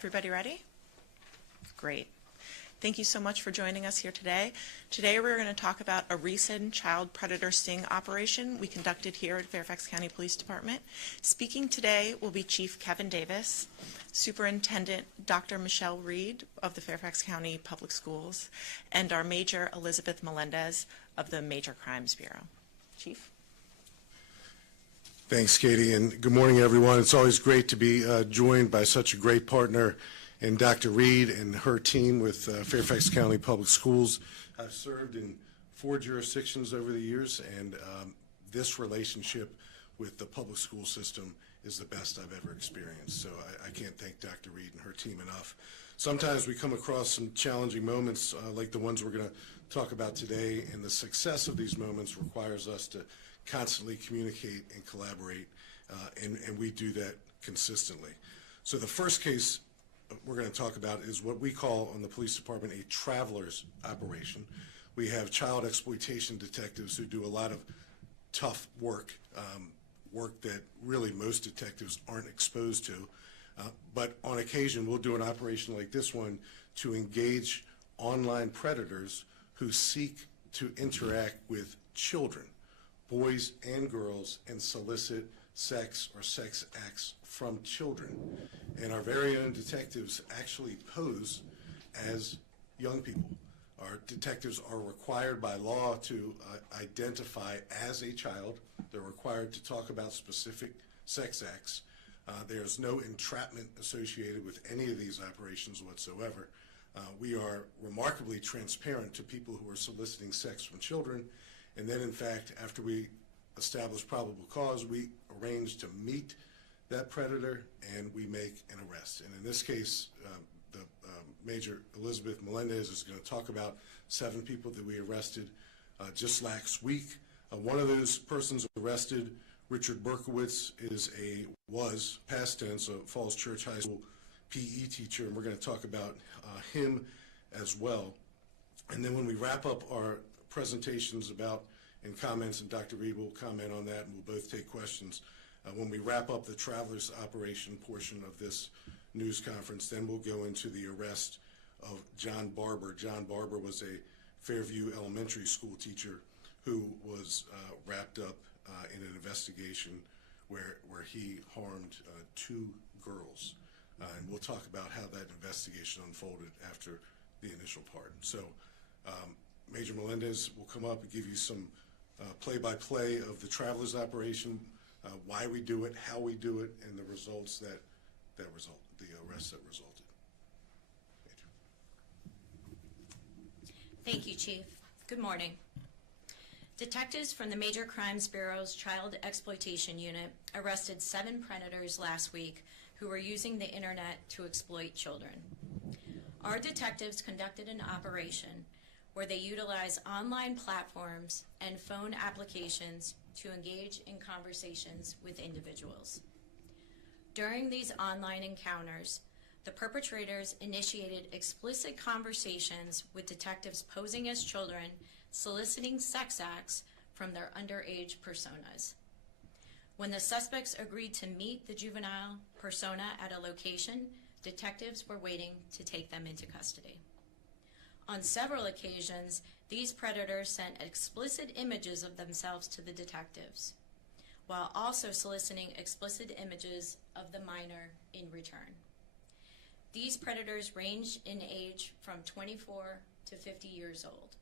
Everybody ready? Great. Thank you so much for joining us here today. Today we're going to talk about a recent child predator sting operation we conducted here at Fairfax County Police Department. Speaking today will be Chief Kevin Davis, Superintendent Dr. Michelle Reed of the Fairfax County Public Schools, and our Major Elizabeth Melendez of the Major Crimes Bureau. Chief? Thanks, Katie, and good morning, everyone. It's always great to be joined by such a great partner in Dr. Reed and her team with Fairfax County Public Schools. I've served in 4 jurisdictions over the years, and this relationship with the public school system is the best I've ever experienced. So I can't thank Dr. Reed and her team enough. Sometimes we come across some challenging moments like the ones we're going to talk about today, and the success of these moments requires us to constantly communicate and collaborate, and we do that consistently. So the first case we're going to talk about is what we call on the police department a traveler's operation. We have child exploitation detectives who do a lot of tough work, work that really most detectives aren't exposed to, but on occasion we'll do an operation like this one to engage online predators who seek to interact with children, boys and girls, and solicit sex or sex acts from children. And our very own detectives actually pose as young people. Our detectives are required by law to identify as a child. They're required to talk about specific sex acts. There's no entrapment associated with any of these operations whatsoever. We are remarkably transparent to people who are soliciting sex from children. And then, in fact, after we establish probable cause, we arrange to meet that predator and we make an arrest. And in this case, the Major Elizabeth Melendez is going to talk about 7 people that we arrested just last week. One of those persons arrested, Richard Burkowitz, was past tense, a Falls Church High School PE teacher, and we're going to talk about him as well. And then when we wrap up our presentations and comments, and Dr. Reed will comment on that, and we'll both take questions. When we wrap up the traveler's operation portion of this news conference, then we'll go into the arrest of John Barber. John Barber was a Fairview Elementary School teacher who was wrapped up in an investigation where he harmed 2 girls. And we'll talk about how that investigation unfolded after the initial part. So Major Melendez will come up and give you some play-by-play of the traveler's operation, why we do it, how we do it, and the results the arrests that resulted. Thank you, Chief. Good morning. Detectives from the Major Crimes Bureau's Child Exploitation Unit arrested 7 predators last week who were using the internet to exploit children. Our detectives conducted an operation where they utilize online platforms and phone applications to engage in conversations with individuals. During these online encounters, the perpetrators initiated explicit conversations with detectives posing as children, soliciting sex acts from their underage personas. When the suspects agreed to meet the juvenile persona at a location, detectives were waiting to take them into custody. On several occasions, these predators sent explicit images of themselves to the detectives, while also soliciting explicit images of the minor in return. These predators ranged in age from 24 to 50 years old.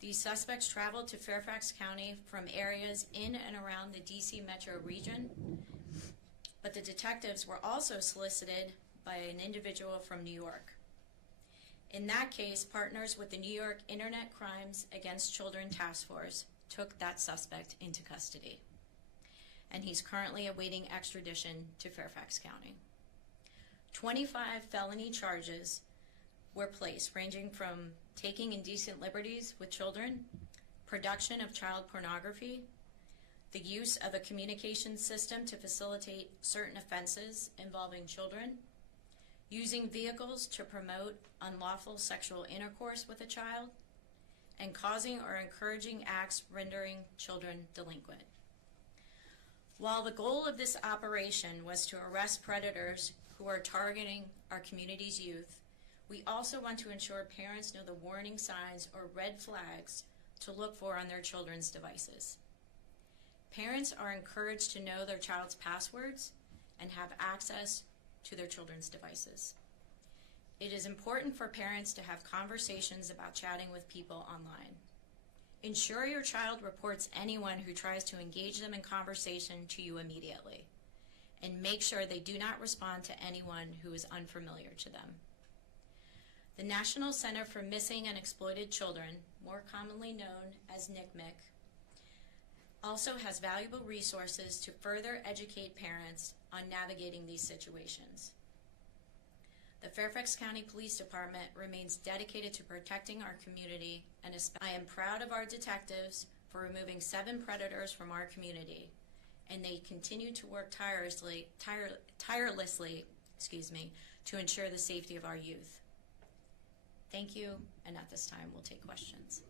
These suspects traveled to Fairfax County from areas in and around the D.C. metro region, but the detectives were also solicited by an individual from New York. In that case, partners with the New York Internet Crimes Against Children Task Force took that suspect into custody, and he's currently awaiting extradition to Fairfax County. 25 felony charges were placed, ranging from taking indecent liberties with children, production of child pornography, the use of a communication system to facilitate certain offenses involving children, using vehicles to promote unlawful sexual intercourse with a child, and causing or encouraging acts rendering children delinquent. While the goal of this operation was to arrest predators who are targeting our community's youth, we also want to ensure parents know the warning signs or red flags to look for on their children's devices. Parents are encouraged to know their child's passwords and have access to their children's devices. It is important for parents to have conversations about chatting with people online. Ensure your child reports anyone who tries to engage them in conversation to you immediately, and make sure they do not respond to anyone who is unfamiliar to them. The National Center for Missing and Exploited Children, more commonly known as NCMEC, also has valuable resources to further educate parents on navigating these situations. The Fairfax County Police Department remains dedicated to protecting our community, and I am proud of our detectives for removing 7 predators from our community, and they continue to work tirelessly to ensure the safety of our youth. Thank you, and at this time we'll take questions.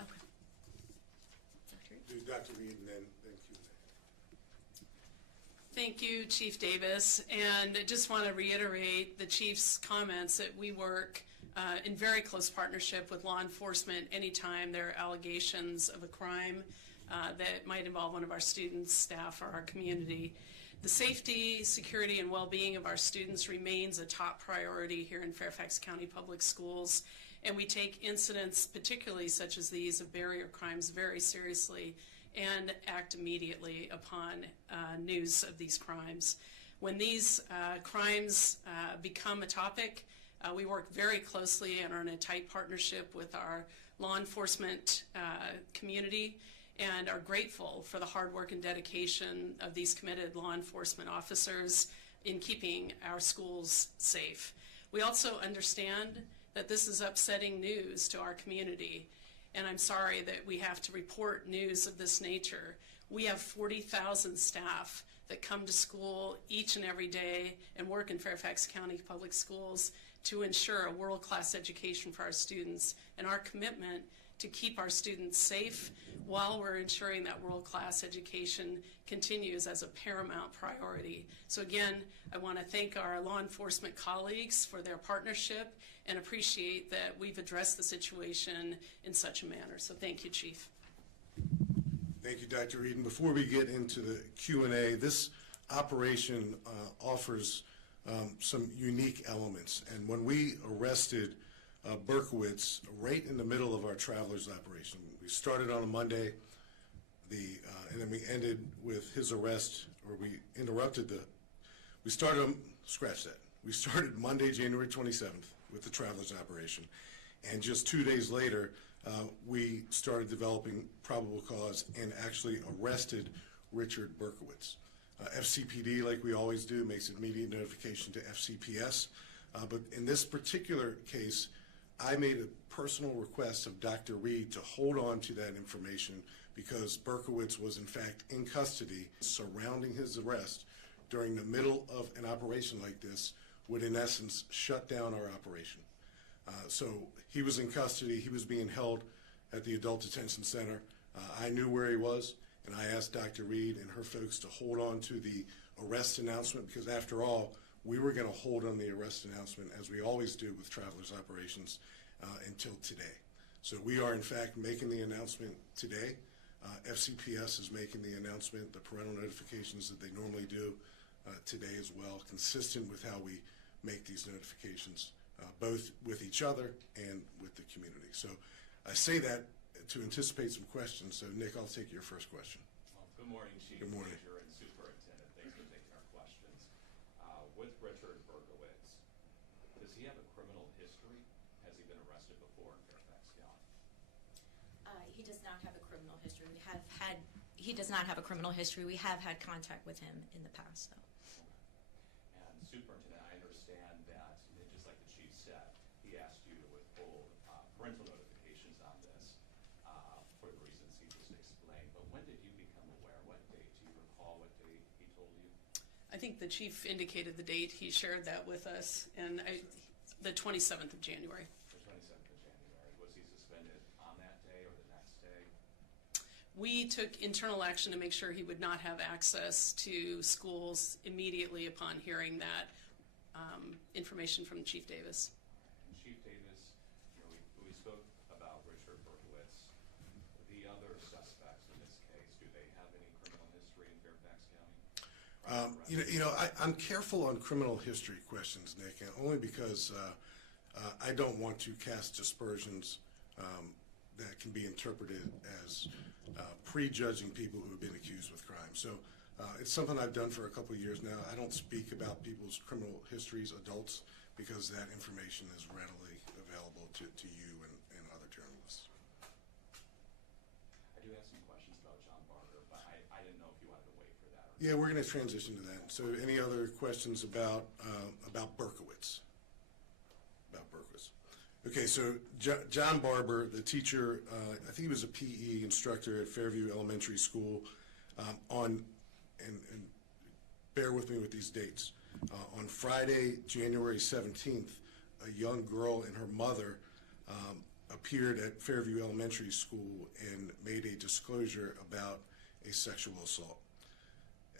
Okay. Do Dr. Reed and then Q&A. Thank you, Chief Davis, and I just want to reiterate the Chief's comments that we work in very close partnership with law enforcement anytime there are allegations of a crime that might involve one of our students, staff, or our community. The safety, security, and well-being of our students remains a top priority here in Fairfax County Public Schools, and we take incidents, particularly such as these, of barrier crimes very seriously and act immediately upon news of these crimes. When these crimes become a topic, we work very closely and are in a tight partnership with our law enforcement community, and are grateful for the hard work and dedication of these committed law enforcement officers in keeping our schools safe. We also understand that this is upsetting news to our community, and I'm sorry that we have to report news of this nature. We have 40,000 staff that come to school each and every day and work in Fairfax County Public Schools to ensure a world-class education for our students, and our commitment to keep our students safe while we're ensuring that world-class education continues as a paramount priority. So again, I want to thank our law enforcement colleagues for their partnership and appreciate that we've addressed the situation in such a manner. So thank you, Chief. Thank you, Dr. Reed. And before we get into the Q&A, this operation offers some unique elements. And when we arrested Burkowitz right in the middle of our travelers operation, we started on a Monday, and then we ended with his arrest, or we started Monday, January 27th with the travelers operation. And just 2 days later, we started developing probable cause and actually arrested Richard Burkowitz. FCPD, like we always do, makes immediate notification to FCPS. But in this particular case, I made a personal request of Dr. Reed to hold on to that information because Burkowitz was in fact in custody. Surrounding his arrest during the middle of an operation like this would in essence shut down our operation. So he was in custody, he was being held at the Adult Detention Center. I knew where he was, and I asked Dr. Reed and her folks to hold on to the arrest announcement because after all, we were going to hold on the arrest announcement, as we always do with travelers operations, until today. So we are in fact making the announcement today. FCPS is making the announcement, the parental notifications that they normally do today as well, consistent with how we make these notifications, both with each other and with the community. So I say that to anticipate some questions. So Nick, I'll take your first question. Well, good morning, Chief. Good morning. Manager and Superintendent. Thanks for taking our questions. With Richard Burkowitz, does he have a criminal history? Has he been arrested before in Fairfax County? He does not have a criminal history. He does not have a criminal history. We have had contact with him in the past, though. Okay. And Superintendent, I understand that, just like the Chief said, he asked you to withhold parental notifications on this for the reasons he just explained. But when did you become aware? What date? Do you recall what date he told you? I think the Chief indicated the date. He shared that with us, and the 27th of January. The 27th of January. Was he suspended on that day or the next day? we took internal action to make sure he would not have access to schools immediately upon hearing that information from Chief Davis. And Chief Davis, you know, we spoke about Richard Burkowitz. The other suspects in this case, do they have any criminal history in Fairfax County? I'm careful on criminal history questions, Nick, and only because I don't want to cast aspersions that can be interpreted as prejudging people who have been accused with crime. So it's something I've done for a couple of years now. I don't speak about people's criminal histories, adults, because that information is readily available to you and other journalists. I do have some questions about John Barber, but I didn't know if you wanted to wait for that. Yeah, we're going to transition to that. So any other questions about Burkowitz? About Burkowitz. Okay, so John Barber, the teacher, I think he was a PE instructor at Fairview Elementary School, and bear with me with these dates. On Friday, January 17th, a young girl and her mother appeared at Fairview Elementary School and made a disclosure about a sexual assault.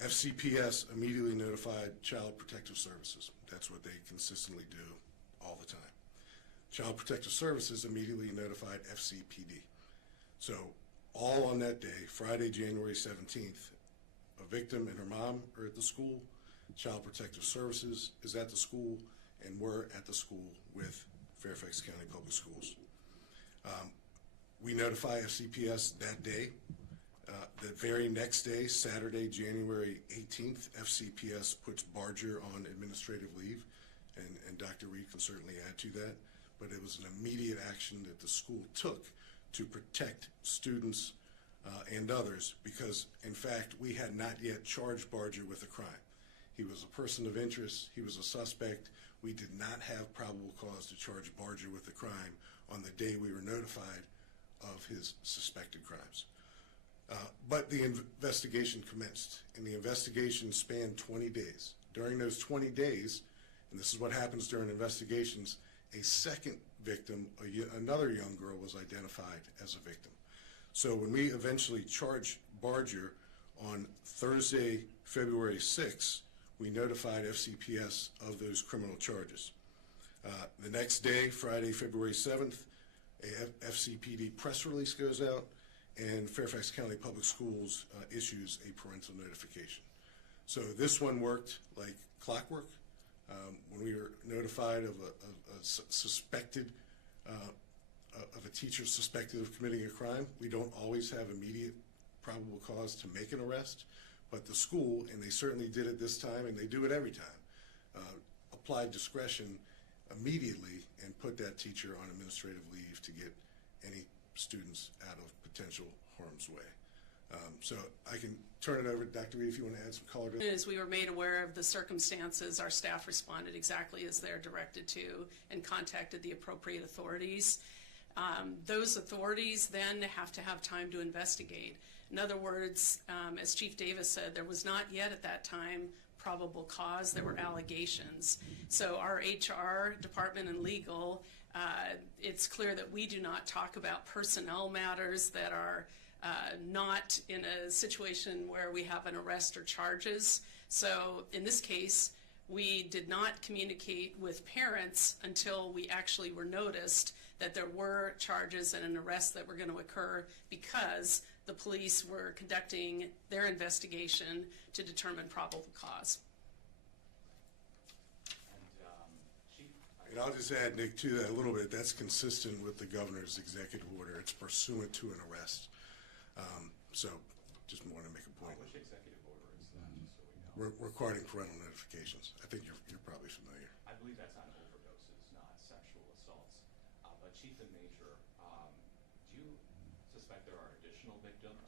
FCPS immediately notified Child Protective Services. That's what they consistently do all the time. Child Protective Services immediately notified FCPD. So all on that day, Friday, January 17th, a victim and her mom are at the school, Child Protective Services is at the school, and we're at the school with Fairfax County Public Schools. We notify FCPS that day. The very next day, Saturday, January 18th, FCPS puts Barger on administrative leave, and Dr. Reed can certainly add to that, but it was an immediate action that the school took to protect students and others because, in fact, we had not yet charged Barger with a crime. He was a person of interest. He was a suspect. We did not have probable cause to charge Barger with a crime on the day we were notified of his suspected crimes. But the investigation commenced, and the investigation spanned 20 days. During those 20 days, and this is what happens during investigations, a second victim, another young girl, was identified as a victim. So when we eventually charged Barger on Thursday, February 6th, we notified FCPS of those criminal charges. The next day, Friday, February 7th, a FCPD press release goes out, and Fairfax County Public Schools issues a parental notification. So this one worked like clockwork. When we were notified of a suspected, of a teacher suspected of committing a crime, we don't always have immediate probable cause to make an arrest, but the school, and they certainly did it this time, and they do it every time, applied discretion immediately and put that teacher on administrative leave to get any students out of potential harm's way. So I can turn it over to Dr. Reed if you want to add some color to it. As we were made aware of the circumstances, our staff responded exactly as they're directed to and contacted the appropriate authorities. Those authorities then have to have time to investigate. In other words, as Chief Davis said, there was not yet at that time probable cause, there were allegations. So our HR department and legal, it's clear that we do not talk about personnel matters that are not in a situation where we have an arrest or charges. So in this case, we did not communicate with parents until we actually were noticed that there were charges and an arrest that were going to occur because the police were conducting their investigation to determine probable cause. And I'll just add, Nick, to that a little bit. That's consistent with the governor's executive order. It's pursuant to an arrest. So just want to make a point. Which executive order is that, just so we know? Regarding parental notifications. I think you're probably familiar. I believe that's on overdoses, not sexual assaults. But Chief and Major, do you suspect there are additional victims?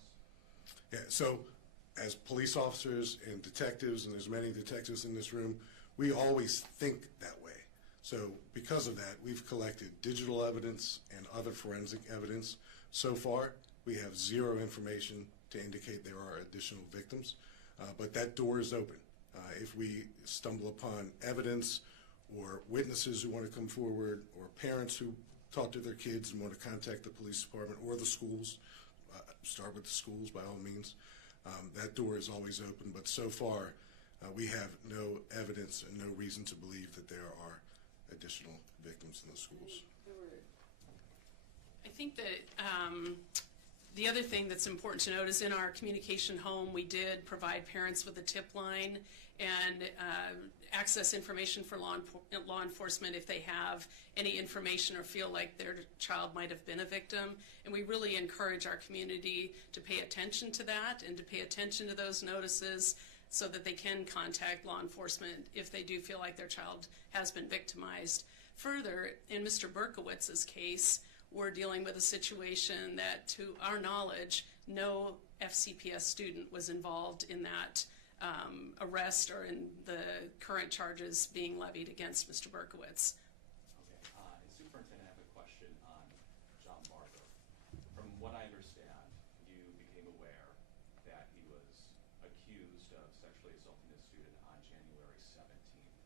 Yeah, so as police officers and detectives, and there's many detectives in this room, we always think that way. So because of that, we've collected digital evidence and other forensic evidence. So far, we have zero information to indicate there are additional victims, but that door is open. If we stumble upon evidence or witnesses who want to come forward or parents who talk to their kids and want to contact the police department or the schools, start with the schools by all means. That door is always open, but so far we have no evidence and no reason to believe that there are additional victims in the schools. I think that the other thing that's important to note is in our communication home, we did provide parents with a tip line and access information for law enforcement if they have any information or feel like their child might have been a victim. And we really encourage our community to pay attention to that and to pay attention to those notices so that they can contact law enforcement if they do feel like their child has been victimized. Further, in Mr. Burkowitz's case, we're dealing with a situation that, to our knowledge, no FCPS student was involved in that arrest or in the current charges being levied against Mr. Burkowitz. Okay, and Superintendent, I have a question on John Barker. From what I understand, you became aware that he was accused of sexually assaulting a student on January 17th.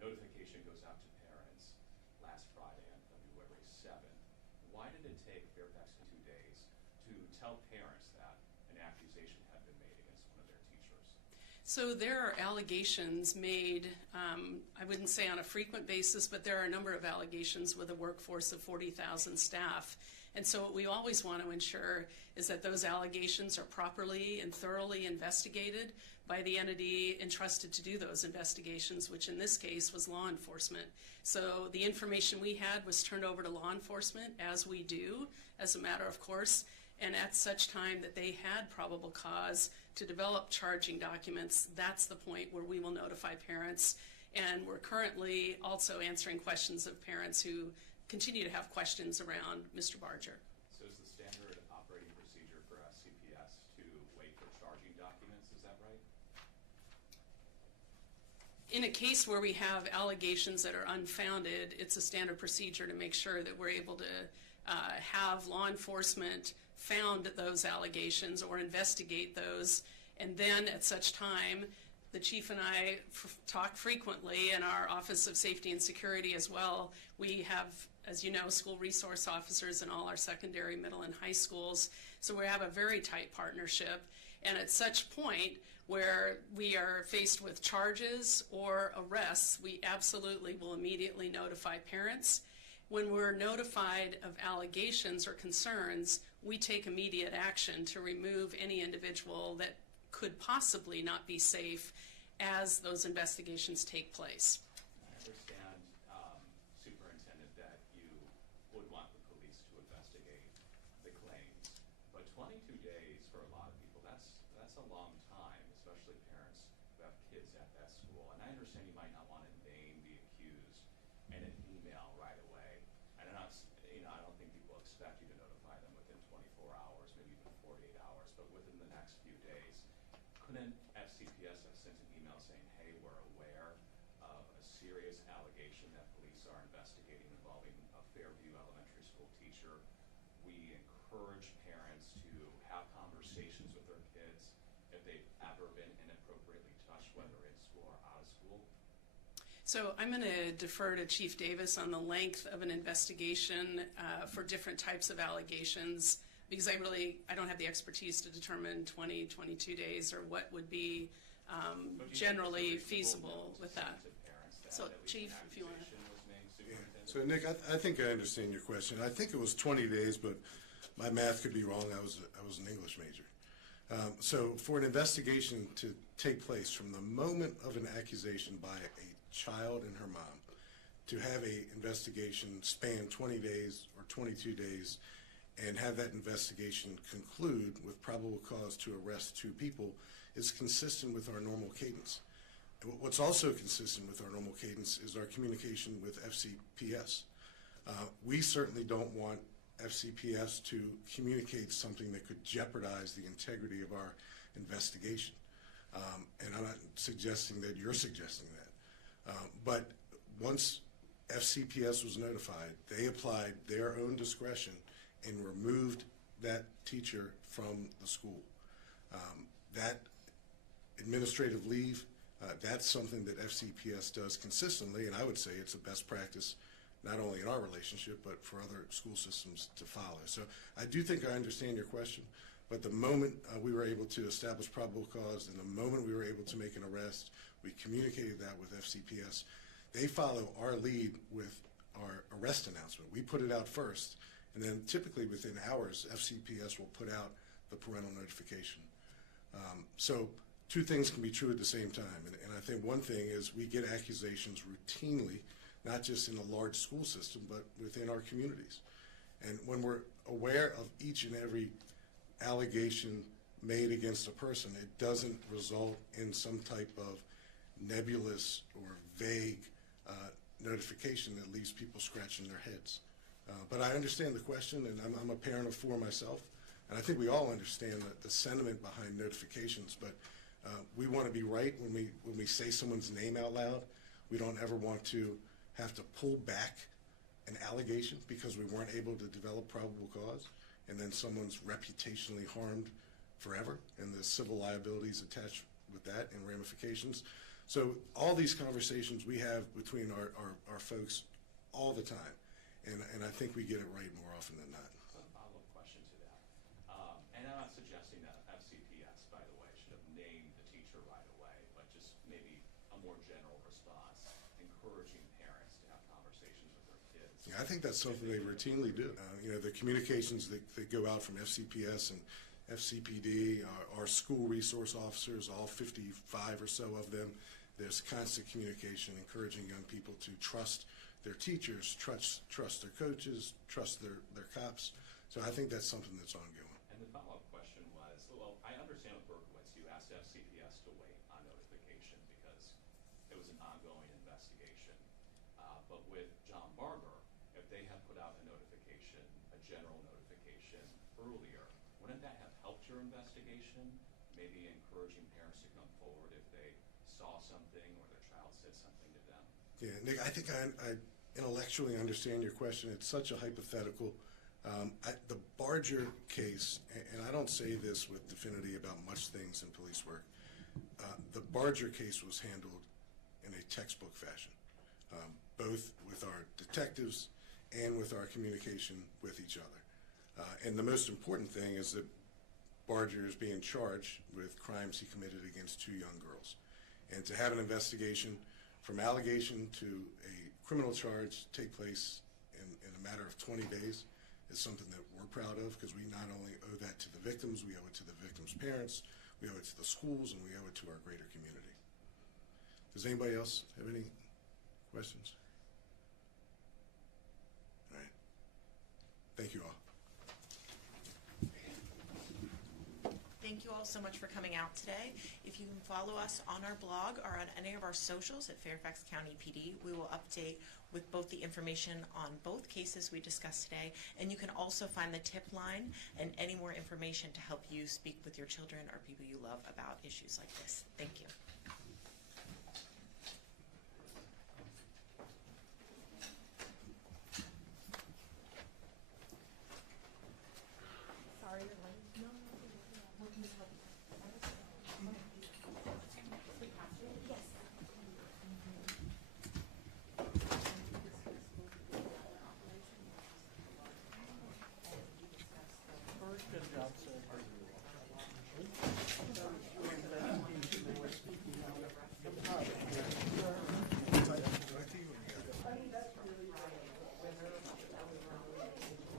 Notification goes out to parents last Friday on February 7th. Why did it take Fairfax 2 days to tell parents that an accusation had been made against one of their teachers? So there are allegations made, I wouldn't say on a frequent basis, but there are a number of allegations with a workforce of 40,000 staff. And so what we always want to ensure is that those allegations are properly and thoroughly investigated by the entity entrusted to do those investigations, which in this case was law enforcement. So the information we had was turned over to law enforcement, as we do, as a matter of course, and at such time that they had probable cause to develop charging documents, that's the point where we will notify parents. And we're currently also answering questions of parents who continue to have questions around Mr. Barger. So is the standard operating procedure for SCPS to wait for charging documents, is that right? In a case where we have allegations that are unfounded, it's a standard procedure to make sure that we're able to have law enforcement found those allegations or investigate those, and then at such time, the chief and I talk frequently, and our Office of Safety and Security as well. We have, as you know, school resource officers in all our secondary, middle, and high schools, so we have a very tight partnership. And at such point where we are faced with charges or arrests, we absolutely will immediately notify parents. When we're notified of allegations or concerns, we take immediate action to remove any individual that could possibly not be safe as those investigations take place. I understand, Superintendent, that you would want the police to investigate the claims, but 22 days for a lot of people, that's a long time, especially parents who have kids at that school. And I understand you might not want to name the accused in an email right away. And I don't think people expect you to notify them within 24 hours, maybe even 48 hours, but within the next few days. Couldn't FCPS have sent an email saying, hey, we're aware of a serious allegation that police are investigating involving a Fairview Elementary School teacher? We encourage parents to have conversations with their kids if they've ever been inappropriately touched, whether in school or out of school. So I'm going to defer to Chief Davis on the length of an investigation for different types of allegations, because I don't have the expertise to determine 20, 22 days or what would be generally feasible with that. So Chief, if you want to. So Nick, I think I understand your question. I think it was 20 days, but my math could be wrong. I was an English major. So for an investigation to take place from the moment of an accusation by a child and her mom, to have a investigation span 20 days or 22 days and have that investigation conclude with probable cause to arrest 2 people is consistent with our normal cadence. And what's also consistent with our normal cadence is our communication with FCPS. We certainly don't want FCPS to communicate something that could jeopardize the integrity of our investigation. And I'm not suggesting that you're suggesting that. But once FCPS was notified, they applied their own discretion and removed that teacher from the school. That administrative leave, that's something that FCPS does consistently, and I would say it's a best practice not only in our relationship, but for other school systems to follow. So I do think I understand your question, but the moment we were able to establish probable cause and the moment we were able to make an arrest, we communicated that with FCPS. They follow our lead with our arrest announcement. We put it out first, and then typically within hours, FCPS will put out the parental notification. So two things can be true at the same time, and I think one thing is we get accusations routinely, not just in a large school system, but within our communities. And when we're aware of each and every allegation made against a person, it doesn't result in some type of nebulous or vague notification that leaves people scratching their heads. But I understand the question, and I'm a parent of 4 myself, and I think we all understand the sentiment behind notifications, but we want to be right when we say someone's name out loud. We don't ever want to have to pull back an allegation because we weren't able to develop probable cause, and then someone's reputationally harmed forever, and the civil liabilities attached with that and ramifications. So all these conversations we have between our folks all the time, and I think we get it right more often than not. A follow-up question to that. And I'm not suggesting that FCPS, by the way, should have named the teacher right away, but just maybe a more general response, encouraging parents to have conversations with their kids. Yeah, I think that's something they routinely do. The communications that go out from FCPS and FCPD, our school resource officers, all 55 or so of them, there's constant communication encouraging young people to trust their teachers, trust their coaches, trust their cops. So I think that's something that's ongoing. And the follow-up question was, well, I understand with Burkowitz, you asked FCPS to wait on notification because it was an ongoing investigation. But with John Barger, if they had put out a notification, a general notification earlier, wouldn't that have helped your investigation? Maybe encouraging parents to come forward if they saw something or their child said something to them? Yeah, Nick, I think I intellectually understand your question. It's such a hypothetical. The Barger case, and I don't say this with definity about much things in police work, the Barger case was handled in a textbook fashion, both with our detectives and with our communication with each other. And the most important thing is that Barger is being charged with crimes he committed against 2 young girls. And to have an investigation from allegation to a criminal charge take place in a matter of 20 days is something that we're proud of, because we not only owe that to the victims, we owe it to the victims' parents, we owe it to the schools, and we owe it to our greater community. Does anybody else have any questions? All right. Thank you all. Thank you all so much for coming out today. If you can follow us on our blog or on any of our socials at Fairfax County PD, we will update with both the information on both cases we discussed today, and you can also find the tip line and any more information to help you speak with your children or people you love about issues like this. Thank you.